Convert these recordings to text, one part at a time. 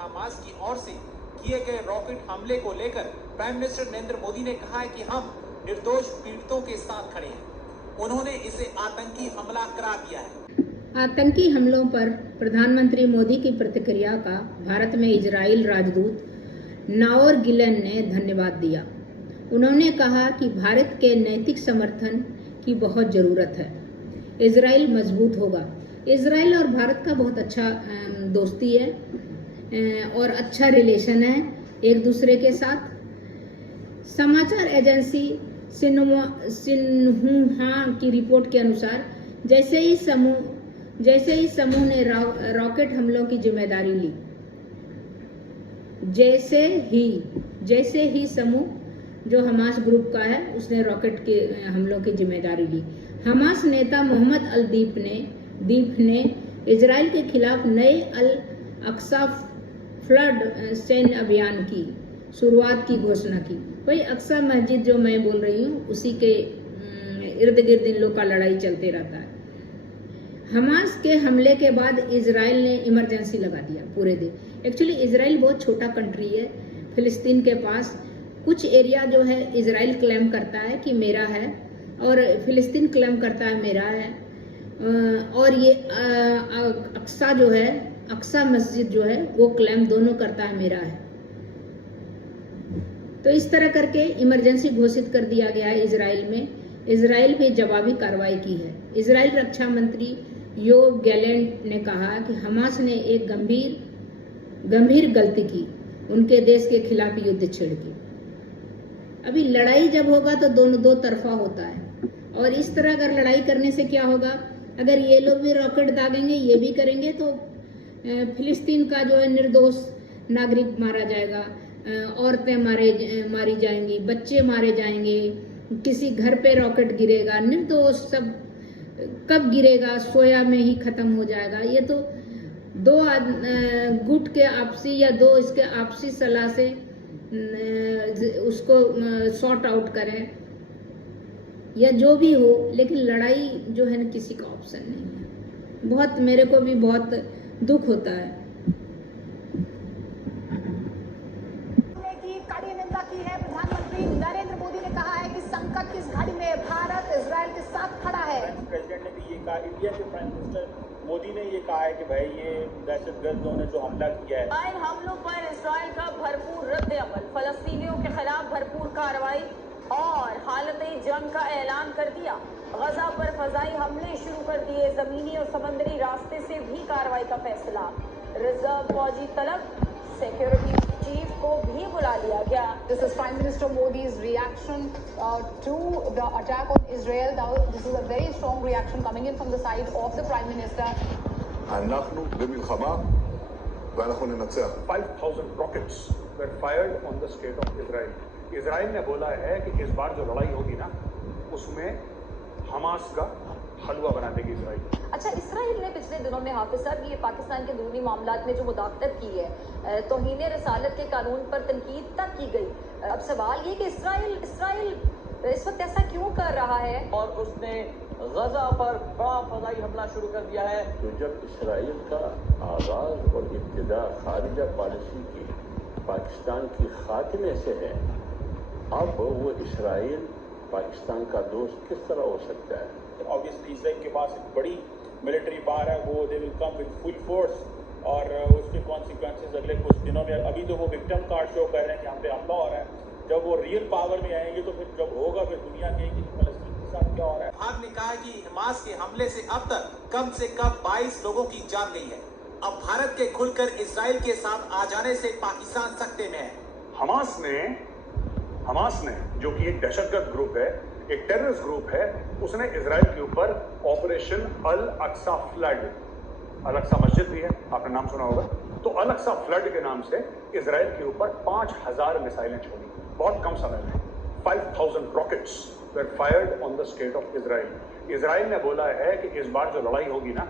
Hamas की ओर से किए गए रॉकेट हमले को लेकर प्राइम मिनिस्टर नरेंद्र मोदी ने कहा है कि हम निर्दोष पीड़ितों के साथ खड़े हैं। उन्होंने इसे आतंकी हमला करार दिया है। आतंकी हमलों पर प्रधानमंत्री मोदी की प्रतिक्रिया का भारत में इजराइल राजदूत नाओर गिलेन ने धन्यवाद दिया। उन्होंने कहा कि भारत के नैतिक समर्थन की बहुत जरूरत है। इजराइल मजबूत होगा। इजराइल और भारत का बहुत अच्छा दोस्ती है और अच्छा रिलेशन है एक दूसरे के साथ। समाचार एजेंसी सिन्हुआ की रिपोर्ट के अनुसार जैसे ही समूह ने रॉकेट हमलों की जिम्मेदारी ली, जैसे ही समूह जो हमास ग्रुप का है उसने रॉकेट के हमलों की जिम्मेदारी ली। हमास नेता मोहम्मद अल दीप ने इजराइल के खिलाफ नए अल अक्सा फ्लड सैन्य अभियान की शुरुआत की घोषणा की। वही अक्सा मस्जिद जो मैं बोल रही हूँ उसी के इर्द गिर्द इन लोग का लड़ाई चलते रहता है। हमास के हमले के बाद इजराइल ने इमरजेंसी लगा दिया पूरे दिन। एक्चुअली इजराइल बहुत छोटा कंट्री है। फिलिस्तीन के पास कुछ एरिया जो है इजराइल क्लेम करता है कि मेरा है और फिलिस्तीन क्लेम करता है मेरा है। और ये अक्सा जो है, अक्सा मस्जिद जो है वो क्लेम दोनों करता है मेरा है। तो इस तरह करके इमरजेंसी घोषित कर दिया गया है इजराइल में। इजराइल भी जवाबी कार्रवाई की है। इजराइल रक्षा मंत्री योव गैलेंट ने कहा कि हमास ने एक गंभीर गलती की, उनके देश के खिलाफ युद्ध छेड़ के। अभी लड़ाई जब होगा तो दोनों दो तरफा होता है और इस तरह अगर लड़ाई करने से क्या होगा, अगर ये लोग भी रॉकेट दागेंगे ये भी करेंगे तो फिलिस्तीन का जो है निर्दोष नागरिक मारा जाएगा, औरतें मारी जाएंगी, बच्चे मारे जाएंगे, किसी घर पे रॉकेट गिरेगा, निर्दोष सब कब गिरेगा, सोया में ही खत्म हो जाएगा। ये तो दो गुट के आपसी या दो इसके आपसी सलाह से उसको सॉर्ट आउट करें या जो भी हो, लेकिन लड़ाई जो है ना किसी का ऑप्शन नहीं है। बहुत मेरे को भी बहुत दुख होता है। कड़ी निंदा की है। प्रधानमंत्री नरेंद्र मोदी ने कहा है कि संकट की इस घड़ी में भारत इजराइल के साथ खड़ा है। प्रेसिडेंट ने भी ये कहा, इंडिया के प्राइम मिनिस्टर मोदी ने ये कहा है कि भाई ये दहशतगर्दों ने जो हमला किया है, इन हमलों पर इजराइल का भरपूर रद्द अमल, फलस्तीनियों के खिलाफ भरपूर कार्रवाई और हालत जंग का ऐलान कर दिया। गजा पर फजाई हमले शुरू कर दिए। जमीनी और समंदरी रास्ते से भी कार्रवाई का फैसला। रिजर्व फौजी तलब, सिक्योरिटी चीफ को भी बुला लिया गया। This is Prime Minister Modi's reaction to the attack on Israel. Now, this is a very strong reaction coming in from the side of the Prime Minister. אנחנו במלחמה ואנחנו ננצח. 5,000 rockets were fired on the state of Israel. Israel ने बोला है कि इस बार जो लड़ाई होगी ना उसमें हमास का हलवा बना देगी इजराइल। अच्छा, इजराइल ने पिछले दिनों में हाफिज साहब ये पाकिस्तान के अंदरूनी मामलात में जो मुदाखलत की है, तौहीन रसालत के कानून पर तनकीद तक की गई। अब सवाल ये कि इजराइल इस वक्त ऐसा क्यों कर रहा है और उसने गजा पर बड़ा फजाई हमला शुरू कर दिया है। तो जब इसराइल का आगाज और इब्तिदा खारिजा पॉलिसी की पाकिस्तान की खात्मे से है, अब वो इसराइल पाकिस्तान का दोस्त किस तरह हो सकता है? ऑब्वियसली इसराइल के पास एक बड़ी मिलिट्री पावर है, वो they will come with full force और उसके कॉन्सिक्वेंसेस अगले कुछ दिनों में। अभी तो वो विक्टिम कार्ड शो कर रहे हैं कि हम पे हमला हो रहा है। जब वो रियल पावर में आएंगे तो फिर जब होगा फिर दुनिया कहेगी कि फलस्तीन के साथ क्या हो रहा है। विभाग ने कहा कि हमास के हमले से अब तक कम से कम 22 लोगों की जान गई है। अब भारत के खुलकर इजराइल के साथ आ जाने से पाकिस्तान सकते में है। हमास ने जो कि एक दहशतगर्द ग्रुप है, एक टेररिस्ट ग्रुप है, उसने इजराइल के ऊपर ऑपरेशन अल अक्सा फ्लड, अल अक्सा मस्जिद भी है, आपने नाम सुना होगा, तो अल अक्सा फ्लड के नाम से इजराइल के ऊपर 5,000 मिसाइलें छोड़ी बहुत कम समय में। 5,000 rockets were fired on the state of Israel. Israel ने बोला है कि इस बार जो लड़ाई होगी ना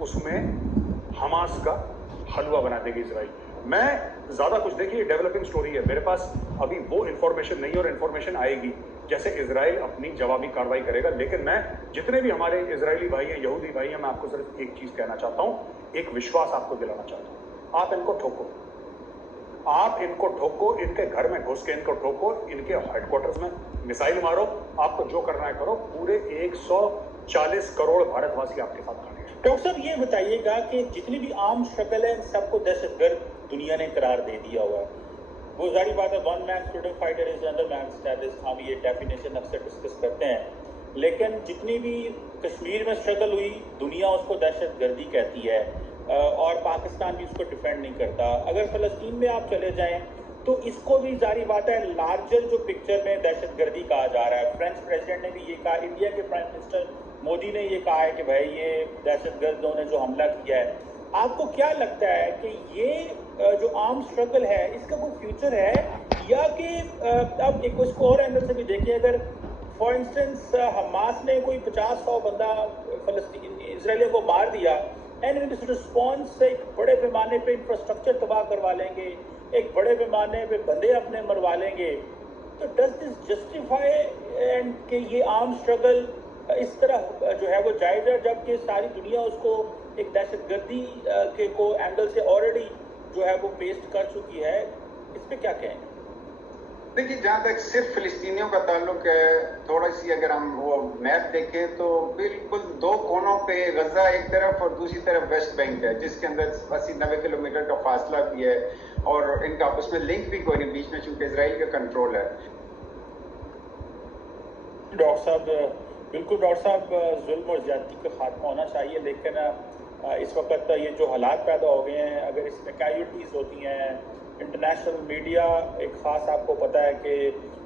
उसमें हमास का हलवा बना देगी इजराइल। मैं ज्यादा कुछ, देखिए डेवलपिंग स्टोरी है, मेरे पास अभी वो इंफॉर्मेशन नहीं और इंफॉर्मेशन आएगी जैसे इजराइल अपनी जवाबी कार्रवाई करेगा। लेकिन मैं जितने भी हमारे इजरायली भाई हैं, यहूदी भाई हैं, मैं आपको सिर्फ एक चीज कहना चाहता हूं, एक विश्वास आपको दिलाना चाहता हूं, आप इनको ठोको, आप इनको ठोको, इनके घर में घुस के इनको ठोको, इनके हेडक्वार्टर्स में मिसाइल मारो, आपको जो करना है करो, पूरे 140 करोड़ भारतवासी आपके साथ खड़े हैं। डॉक्टर साहब ये बताइएगा कि जितनी भी आर्म स्ट्रगल है सबको दहशतगर्द दुनिया ने करार दे दिया हुआ है। वो जारी बात है, one man freedom fighter is another man terrorist, हम ये डेफिनेशन अक्सर डिस्कस करते हैं, लेकिन जितनी भी कश्मीर में स्ट्रगल हुई दुनिया उसको दहशतगर्दी कहती है और पाकिस्तान भी उसको डिफेंड नहीं करता। अगर फ़लस्तीन में आप चले जाएं तो इसको भी जारी बात है लार्जर जो पिक्चर में दहशतगर्दी कहा जा रहा है। फ्रेंच प्रेसिडेंट ने भी ये कहा, इंडिया के प्राइम मिनिस्टर मोदी ने ये कहा है कि भाई ये दहशतगर्दों ने जो हमला किया है। आपको क्या लगता है कि ये जो आर्म स्ट्रगल है इसका कोई फ्यूचर है, या कि अब एक उसको और एंगल से भी देखिए, अगर फॉर इंस्टेंस हमास ने कोई 50-100 बंदा फलस्तीन इसराइलियों को मार दिया एंड इन दिस रिस्पॉन्स एक बड़े पैमाने पे इंफ्रास्ट्रक्चर तबाह करवा लेंगे, एक बड़े पैमाने पे बंदे अपने मरवा लेंगे, तो डज दिस जस्टिफाई एंड कि ये आर्म स्ट्रगल इस तरह जो है वो जायज है, जबकि सारी दुनिया उसको एक दहशतगर्दी के को एंगल से ऑलरेडी जो है वो पेस्ट कर चुकी है। इस पे क्या कहेंगे? देखिए, जहाँ तक सिर्फ फिलिस्तीनियों का ताल्लुक है, थोड़ी सी अगर हम वो मैप देखें तो बिल्कुल दो कोनों पे गजा एक तरफ और दूसरी तरफ वेस्ट बैंक है, जिसके अंदर 80-90 किलोमीटर का फासला भी है और इनका आपस में लिंक भी कोई नहीं बीच में, चूंकि इजराइल का कंट्रोल है। डॉक्टर साहब, बिल्कुल डॉक्टर साहब, जुल्म और ज्यादती का खात्मा होना चाहिए, लेकिन इस वक्त ये जो हालात पैदा हो गए हैं, अगर इसमें कैजुअल्टीज होती हैं, इंटरनेशनल मीडिया एक ख़ास आपको पता है कि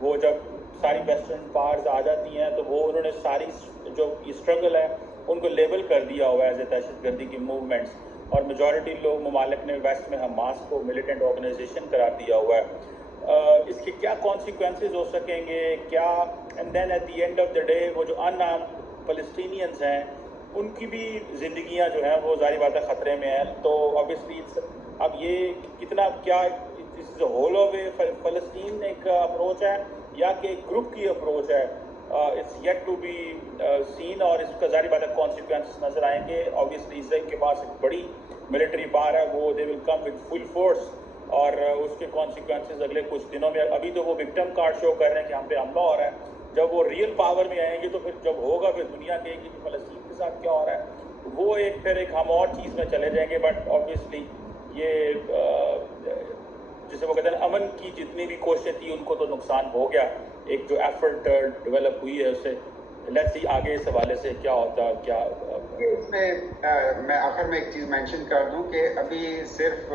वो जब सारी वेस्टर्न पावर्स आ जाती हैं तो वो उन्होंने सारी जो स्ट्रगल है उनको लेबल कर दिया हुआ है एज ए दहशतगर्दी की मूवमेंट्स, और मेजॉरिटी लोग ममालिक ने वेस्ट में हमास को मिलिटेंट ऑर्गेनाइजेशन करार दिया हुआ है। इसके क्या कॉन्सिक्वेंसेज हो सकेंगे, क्या and then at the end of the day वो जो अनआर्म्ड फ़लस्तीनियंस हैं उनकी भी ज़िंदगियाँ जो हैं वो जारी बात है ख़तरे में हैं। तो ऑब्वियसली अब ये कितना क्या इस होल ऑफ ए फ़लस्तीन एक अप्रोच है या कि एक ग्रुप की अप्रोच है, it's yet to be seen, और इसका जारी बात है कॉन्सिक्वेंसेस नजर आएंगे। ऑब्वियसली इसराइल के पास एक बड़ी मिलिट्री पावर है, वो they will come with full force, और उसके कॉन्सिक्वेंसेस अगले कुछ दिनों में, अभी तो वो विक्टिम कार्ड शो कर रहे हैं कि हम पे हमला हो रहा है, जब वो रियल पावर में आएंगे तो फिर जब होगा फिर दुनिया कहेगी कि फ़लस्तीन के साथ क्या हो रहा है, वो एक फिर एक हम और चीज़ में चले जाएंगे। बट ऑब्वियसली ये जिसे वो कहते हैं अमन की जितनी भी कोशिशें थी उनको तो नुकसान हो गया, एक जो एफर्ट डेवलप हुई है उससे। लेट्स सी आगे इस हवाले से क्या होता है। क्या इसमें मैं आखिर में एक चीज़ मेंशन कर दूं कि अभी सिर्फ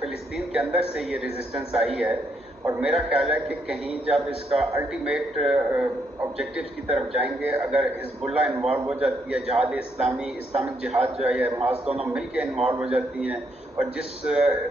फ़िलिस्तीन के अंदर से ये रेजिस्टेंस आई है, और मेरा ख्याल है कि कहीं जब इसका अल्टीमेट ऑब्जेक्टिव्स की तरफ जाएंगे, अगर हिजबुल्लाह इन्वॉल्व हो जाती है, जिहाद इस्लामिक जिहाद जो है, हमास दोनों मिलकर इन्वॉल्व हो जाती हैं, और जिस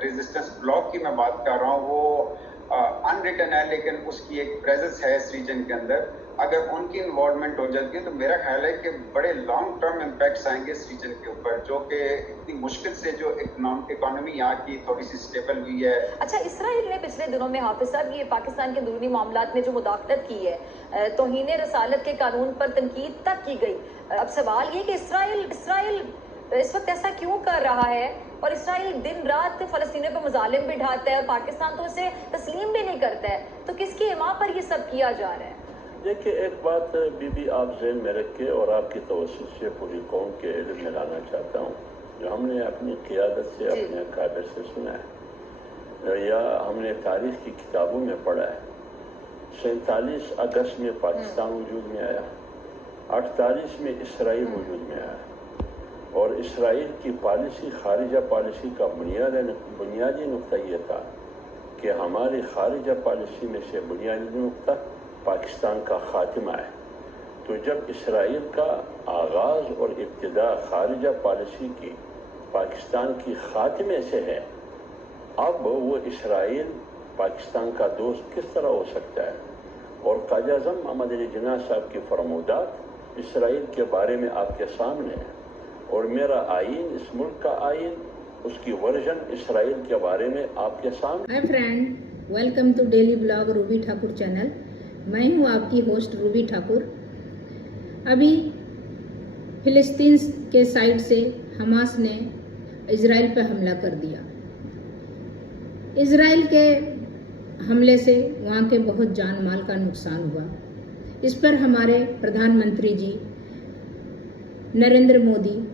रेजिस्टेंस ब्लॉक की मैं बात कर रहा हूँ वो अनरिटन है लेकिन उसकी एक प्रेजेंस है इस रीजन के अंदर, अगर उनकी इन्वॉल्वमेंट हो जाती है तो मेरा ख्याल है कि बड़े लॉन्ग टर्म इम्पैक्ट्स आएंगे इस रीजन के ऊपर, जो कि इतनी मुश्किल से जो इकोनॉमी यहाँ की थोड़ी सी स्टेबल हुई है। अच्छा, इसराइल ने पिछले दिनों में हाफिज साहब ये पाकिस्तान के अंदरूनी मामलात में जो मुदाखलत की है, तौहीन रसालत के कानून पर तनकीद तक की गई। अब सवाल ये कि इसराइल इस वक्त ऐसा क्यों कर रहा है, और इसराइल दिन रात फ़लस्तीनियों पर मजालिम भी ढाता है और पाकिस्तान तो इसे तस्लीम भी नहीं करता है, तो किसकी हिमा पर ये सब किया जा रहा है? देखिए, एक बात बीबी आप ज़हन में रख के और आपकी तवज्जो से पूरी कौम के इल्म में लाना चाहता हूँ, जो हमने अपनी क़ियादत से अपने अकाबिर से सुना है या हमने तारीख़ की किताबों में पढ़ा है, 47 अगस्त में पाकिस्तान वजूद में आया, 48 में इसराइल वजूद में आया, और इसराइल की पॉलिसी खारिजा पॉलिसी का बुनियादी नुक्ता ये था कि हमारी खारिजा पॉलिसी में से बुनियादी नुक्ता पाकिस्तान का खात्मा है। तो जब इसराइल का आगाज़ और इब्तिदा खारिजा पॉलिसी की पाकिस्तान की खात्मे से है, अब वो इसराइल पाकिस्तान का दोस्त किस तरह हो सकता है? और क़ायद आज़म मोहम्मद अली जिन्ना साहब की फरमूदात इसराइल के बारे में आपके सामने है, और मेरा आइन, इस मुल्क का आइन, उसकी वर्जन इसराइल के बारे में आपके सामने। Hi friend, welcome to daily blog Ruby Thakur channel. मैं हूं आपकी होस्ट रूबी ठाकुर। अभी फिलिस्तीन के साइड से हमास ने इजराइल पर हमला कर दिया। इजराइल के हमले से वहाँ के बहुत जान माल का नुकसान हुआ। इस पर हमारे प्रधानमंत्री जी नरेंद्र मोदी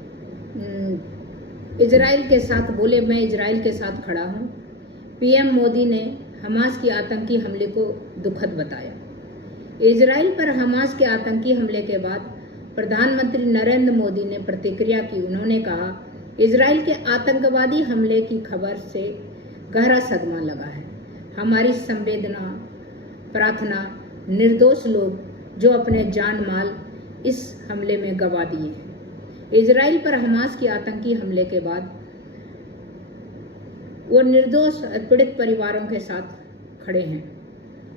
इजराइल के साथ बोले, मैं इजराइल के साथ खड़ा हूँ। पीएम मोदी ने हमास की आतंकी हमले को दुखद बताया। इजराइल पर हमास के आतंकी हमले के बाद प्रधानमंत्री नरेंद्र मोदी ने प्रतिक्रिया की। उन्होंने कहा, इजराइल के आतंकवादी हमले की खबर से गहरा सदमा लगा है। हमारी संवेदना, प्रार्थना निर्दोष लोग जो अपने जान माल इस हमले में गंवा दिए हैं। इजराइल पर हमास की आतंकी हमले के बाद वो निर्दोष पीड़ित परिवारों के साथ खड़े हैं।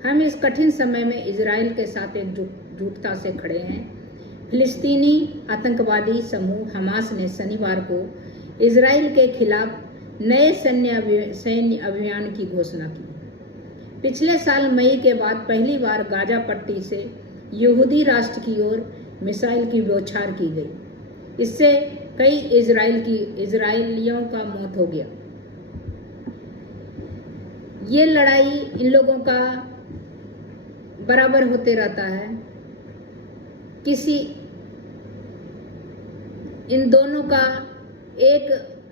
हम इस कठिन समय में इजराइल के साथ एकजुटता से खड़े हैं। फिलिस्तीनी आतंकवादी समूह हमास ने शनिवार को इजराइल के खिलाफ नए सैन्य अभियान की घोषणा की। पिछले साल मई के बाद पहली बार गाजा पट्टी से यहूदी राष्ट्र की ओर मिसाइल की बौछार की गई। इससे कई इजराइलियों का मौत हो गया। ये लड़ाई इन लोगों का बराबर होते रहता है। इन दोनों का एक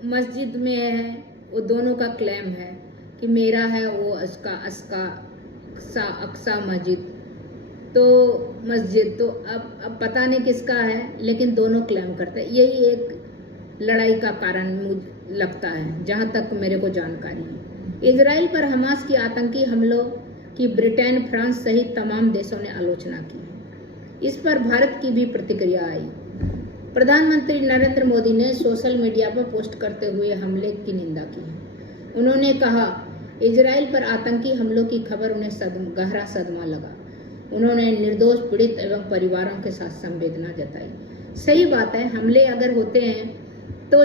मस्जिद में है, वो दोनों का क्लेम है कि मेरा है वो अक्सा मस्जिद, तो मस्जिद तो अब पता नहीं किसका है, लेकिन दोनों क्लेम करते हैं। यही एक लड़ाई का कारण मुझे लगता है, जहां तक मेरे को जानकारी है। इजराइल पर हमास की आतंकी हमलों की ब्रिटेन, फ्रांस सहित तमाम देशों ने आलोचना की। इस पर भारत की भी प्रतिक्रिया आई। प्रधानमंत्री नरेंद्र मोदी ने सोशल मीडिया पर पोस्ट करते हुए हमले की निंदा की है। उन्होंने कहा, इजराइल पर आतंकी हमलों की खबर उन्हें गहरा सदमा लगा। उन्होंने निर्दोष पीड़ित एवं परिवारों के साथ संवेदना जताई। सही बात है, हमले अगर होते हैं तो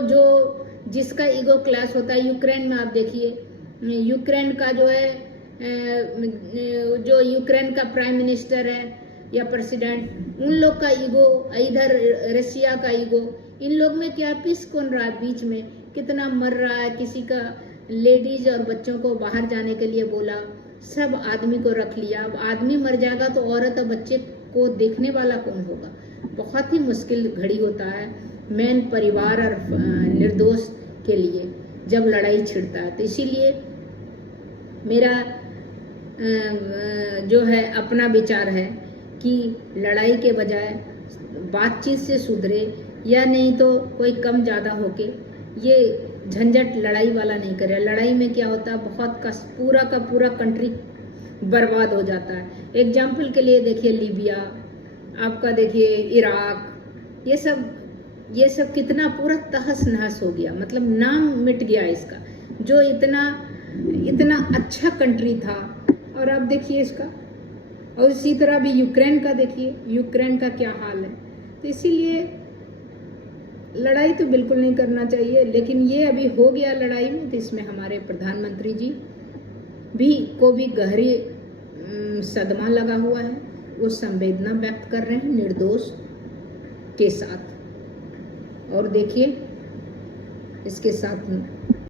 जिसका ईगो क्लैश होता है, यूक्रेन में आप देखिए, यूक्रेन का जो यूक्रेन का प्राइम मिनिस्टर है या प्रेसिडेंट, उन लोग का ईगो, इधर रशिया का ईगो, इन लोग में क्या पीस कौन रहा है? बीच में कितना मर रहा है। किसी का लेडीज और बच्चों को बाहर जाने के लिए बोला, सब आदमी को रख लिया। अब आदमी मर जाएगा तो औरत और बच्चे को देखने वाला कौन होगा? बहुत ही मुश्किल घड़ी होता है मेन परिवार और निर्दोष के लिए जब लड़ाई छिड़ता है। तो इसीलिए मेरा जो है अपना विचार है कि लड़ाई के बजाय बातचीत से सुधरे, या नहीं तो कोई कम ज़्यादा होके ये झंझट लड़ाई वाला नहीं करे। लड़ाई में क्या होता है, बहुत पूरा का पूरा कंट्री बर्बाद हो जाता है। एग्जाम्पल के लिए देखिए लीबिया, आपका देखिए इराक, ये सब कितना पूरा तहस नहस हो गया, मतलब नाम मिट गया इसका, जो इतना अच्छा कंट्री था। और अब देखिए इसका, और इसी तरह भी यूक्रेन का देखिए, यूक्रेन का क्या हाल है। तो इसीलिए लड़ाई तो बिल्कुल नहीं करना चाहिए, लेकिन ये अभी हो गया लड़ाई में, तो इसमें हमारे प्रधानमंत्री जी को भी गहरी सदमा लगा हुआ है। वो संवेदना व्यक्त कर रहे हैं निर्दोष के साथ। और देखिए इसके साथ